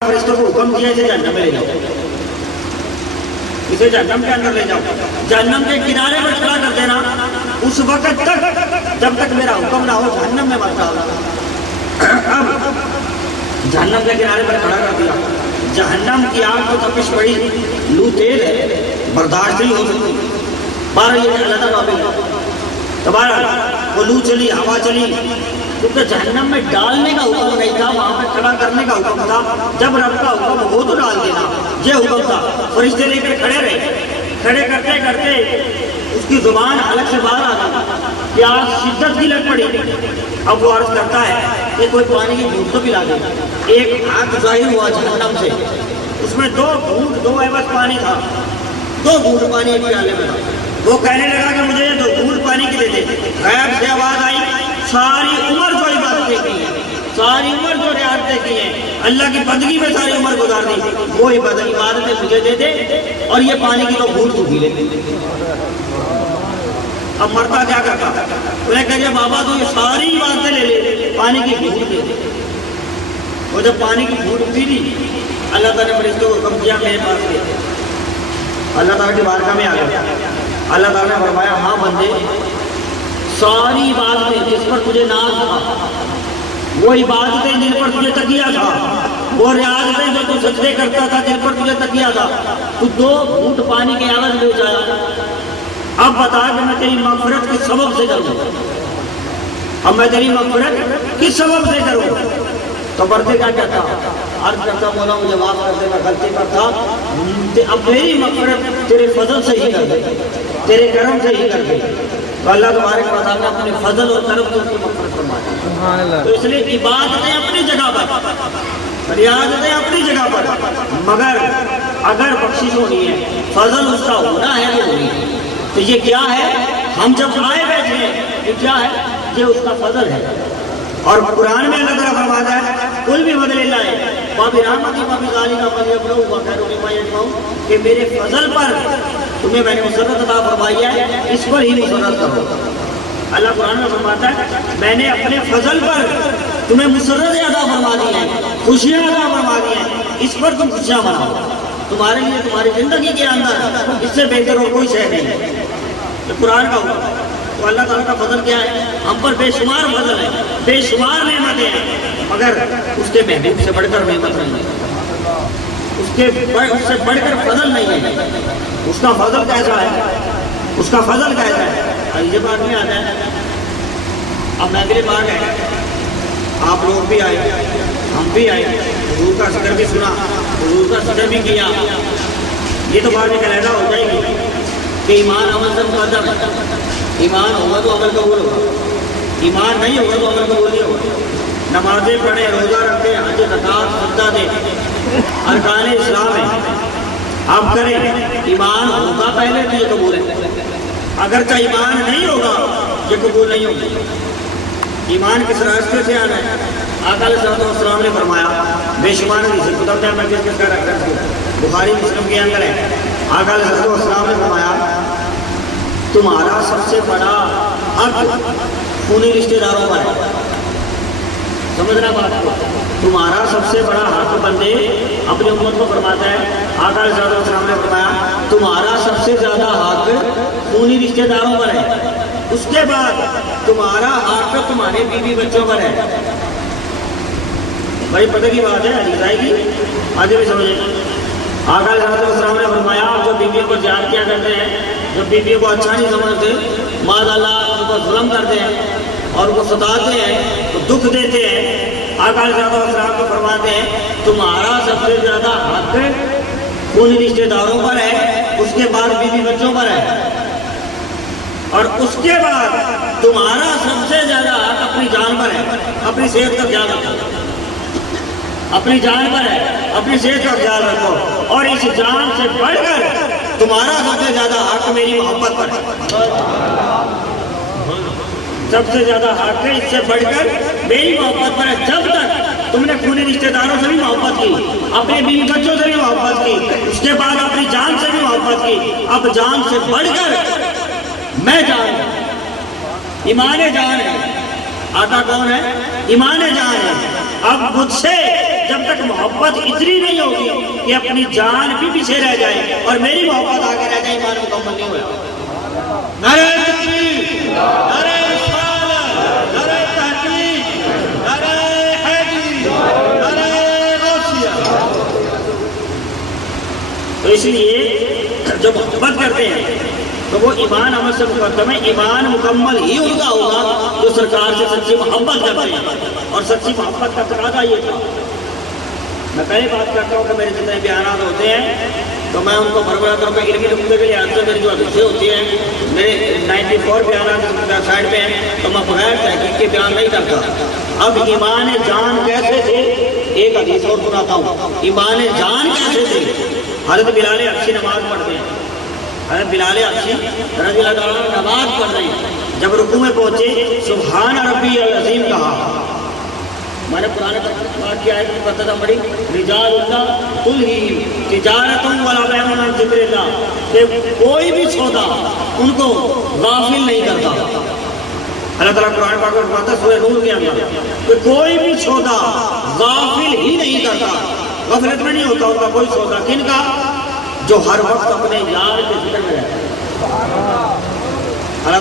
فرشتوں کو حکم کیا اسے جہنم میں لے جاؤ، اسے جہنم کے اندر لے جاؤ، جہنم کے کنارے پر کھڑا کر دینا اس وقت تک جب تک میرا حکم نہ ہو جہنم میں مت ڈالنا۔ اب جہنم کے کنارے پر کھڑا کر دیا، جہنم کی آگ کو تپش پڑی، لو تیز ہے، برداشت نہیں ہو سکتی، بارہ یہ اللہ تعالیٰ دوبارہ وہ لو چلی، ہوا چلی، کیونکہ جہنم میں ڈالنے کا حکم نہیں تھا، وہاں پہ کھڑا کرنے کا حکم تھا۔ جب رب کا حکم ہو تو ڈال دینا، یہ حکم تھا۔ فرشتے لے کر کھڑے رہے، کھڑے کرتے کرتے اس کی زبان حلق سے باہر آ گئی، پیاس شدت کی لگ پڑی۔ اب وہ عرض کرتا ہے کہ کوئی پانی کی گھونٹ تو پلا دے۔ ایک ہاتھ ظاہر ہوا جہنم سے، اس میں دو گھونٹ، دو ایوز پانی تھا، دو گھونٹ پانی ایک پیالے میں تھا۔ وہ کہنے لگا کہ مجھے یہ دو گھونٹ پانی کی دے دے۔ غیب سے آواز آئی، ساری عمر جو عبادتیں کی ہیں، ساری عمر جو رعایتیں کی ہیں، اللہ کی بندگی میں ساری عمر گزار دی، وہ عبادتیں مجھے دے دے اور یہ پانی کی تو گھونٹ تو پی لے۔ اب مرتا کیا کرتا؟ انہیں کہا بابا تو یہ ساری عبادتیں لے لے، پانی کی گھونٹ دے دے۔ وہ جب پانی کی گھونٹ پی لی، اللہ تعالیٰ نے فرشتوں کو حکم کیا میرے پاس لے۔ اللہ تعالیٰ کی بارگاہ میں آ گیا، اللہ تعالیٰ نے فرمایا ہاں بندے، ساری عبادتیں جس پر تجھے ناز تھا، وہ عبادتیں جن پر تجھے تکیہ تھا، وہ ریاضتیں جو تو سجدے کرتا تھا جن پر تجھے تکیہ تھا، تو دو گھونٹ پانی کے عوض لے جایا۔ اب بتا کہ میں تیری مغفرت کس سبب سے کروں، اب میں تیری مغفرت کس سبب سے کروں؟ تو برتے کا کہتا عرض کرتا مولا مجھے معاف کر دے، میں غلطی پر تھا، اب میری مغفرت تیرے فضل سے ہی کر دے، تیرے کرم سے ہی کر دے۔ تو اللہ تبارک و تعالیٰ نے اپنے فضل اور کرم سے اس کی مغفرت فرمائی۔ تو اس لیے عبادتیں اپنی جگہ پر، ریاضتیں اپنی جگہ پر، مگر اگر بخشش ہونی ہے، فضل اس کا ہونا ہے، وہ ہونی ہے۔ تو یہ کیا ہے؟ ہم جب آئے بیٹھے ہیں، یہ کیا ہے؟ یہ اس کا فضل ہے۔ اور قرآن میں اللہ تعالیٰ فرماتا ہے کل بھی بدل اللہ ہے بابی رحمتی بابی ظالی کا فضل اپناؤں وخیر مما یجمعون، کہ میرے فضل پر تمہیں میں نے مسرت عطا فرمائی ہے، اس پر ہی مسرت کرو۔ اللہ قرآن میں فرماتا ہے میں نے اپنے فضل پر تمہیں مسرت عطا فرما دی ہے، خوشیاں عطا فرما دی ہیں، اس پر تم خوشیاں مناؤ۔ تمہارے لیے تمہاری زندگی کے اندر اس سے بہتر اور کوئی شے نہیں ہے۔ تو قرآن کا حکم، تو اللہ تعالیٰ کا فضل کیا ہے؟ ہم پر بے شمار فضل ہے، بے شمار نعمتیں ہیں، مگر اس کے محبوب سے بڑھ کر نعمت نہیں ہے، اس سے بڑھ کر فضل نہیں ہے۔ اس کا فضل کیسا ہے؟ اس کا فضل کیسا ہے؟ یہ بات نہیں آتا ہے۔ اب مغرب آ گئے، آپ لوگ بھی آئے، ہم بھی آئے، حضور کا ذکر بھی سنا، حضور کا ذکر بھی کیا۔ یہ تو بات ایک علیحدہ ہو جائے گی کہ ایمان عمل سے مقدم ہے۔ ایمان ہوگا تو عمل قبول ہوگا، ایمان نہیں ہوگا تو عمل قبول نہیں ہوگا۔ نمازیں پڑھیں، روزہ رکھیں، حج زکوٰۃ سجدہ دیں، ارکان اسلام ہے، آپ کریں۔ ایمان ہوگا پہلے تو یہ قبول ہے، اگرچہ ایمان نہیں ہوگا یہ قبول نہیں ہوگا۔ ایمان کس راستے سے آنا ہے؟ آقا علیہ السلام نے فرمایا، بے شمار حدیث بتاتا ہے میں کس کس کا ریفرنس دوں، بخاری مسلم کے اندر ہے۔ آقا علیہ السلام نے فرمایا تمہارا سب سے بڑا حق خونی رشتہ داروں پر ہے۔ سمجھنا بات کو، تمہارا سب سے بڑا حق بندے اپنی امت کو فرماتا ہے۔ آقا علیہ السلام نے فرمایا تمہارا سب سے زیادہ حق خونی رشتہ داروں پر ہے، اس کے بعد تمہارا حق تمہارے بیوی بچوں پر ہے۔ بڑی پتہ کی بات ہے، حدیث آئے گی آگے بھی سمجھیں۔ آقا علیہ السلام نے فرمایا جو بیویوں کو زیادہ کیا کرتے ہیں، جو بیویوں کو اچھا نہیں سمجھتے، معاذ اللہ ان کو ظلم کرتے ہیں اور ان کو ستاتے ہیں، تو دکھ دیتے ہیں، آقا علیہ السلام کو فرماتے ہیں تمہارا سب سے زیادہ حق خونی رشتہ داروں پر ہے، اس کے بعد بیوی بچوں پر ہے، اور اس کے بعد تمہارا سب سے زیادہ حق اپنی جان پر ہے۔ اپنی صحت کا خیال رکھو، اپنی جان پر ہے، اپنی صحت کا خیال رکھو، اور اس جان سے بڑھ کر تمہارا سب سے زیادہ حق میری محبت پر ہے۔ سب سے زیادہ حق ہے اس سے بڑھ کر میری محبت پر ہے۔ جب تک تم نے خونی رشتہ داروں سے بھی محبت کی، اپنے بیوی بچوں سے بھی محبت کی، اس کے بعد اپنی جان سے بھی محبت کی، اب جان سے بڑھ کر میں جان ہوں، ایمان جان ہے۔ آقا کون ہے؟ ایمان جان ہے۔ اب مجھ سے جب تک محبت اتنی نہیں ہوگی کہ اپنی جان بھی پیچھے رہ جائے اور میری محبت آگے رہ جائے، ایمان مکمل نہیں ہوا۔ نعرہ تکبیر، نعرہ رسالت، نعرہ تحقیق، نعرہ حیدری، نعرہ غوثیہ۔ تو اس لیے جو محبت کرتے ہیں تو وہ ایمان عمل سے مقدم ہے۔ ایمان مکمل ہی ان کا ہوگا جو سرکار سے سچی محبت کرتے ہیں، اور سچی محبت کا تقاضا یہ تھا۔ میں پہلے بات کرتا ہوں کہ میرے جتنے بیانات ہوتے ہیں تو میں ان کو بھربھرا طور پہ علمی نقطے کے لحاظ سے میری جو حدیثیں ہوتی ہیں، میرے 94 بیانات سائڈ پہ ہیں تو میں بغیر تحقیق کے بیان نہیں کرتا۔ اب ایمان جان کیسے تھے، ایک حدیث اور سناتا ہوں۔ ایمان جان کیسے تھے؟ حضرت بلال حبشی نماز پڑھتے ہیں، حضرت بلال حبشی رضی اللہ تعالیٰ عنہ نماز پڑھ رہے ہیں، جب رکوع میں پہنچے سبحان ربی العظیم کہا۔ میں نے قرآن بات کیا ہے کہ پتہ بڑی رجال اللہ تلہیہم تجارت ولا بیع عن ذکر اللہ، کہ کوئی بھی سودا ان کو غافل نہیں کرتا۔ اللہ تعالیٰ قرآن پاک میں فرماتا ہے سورہ نور کے اندر کہ کوئی بھی سودا غافل ہی نہیں کرتا، غفلت میں نہیں ہوتا ان کا کوئی سودا۔ کن کا؟ جو ہر وقت اپنے یار کے ذکر میں رہتا ہے۔ اللہ تعالیٰ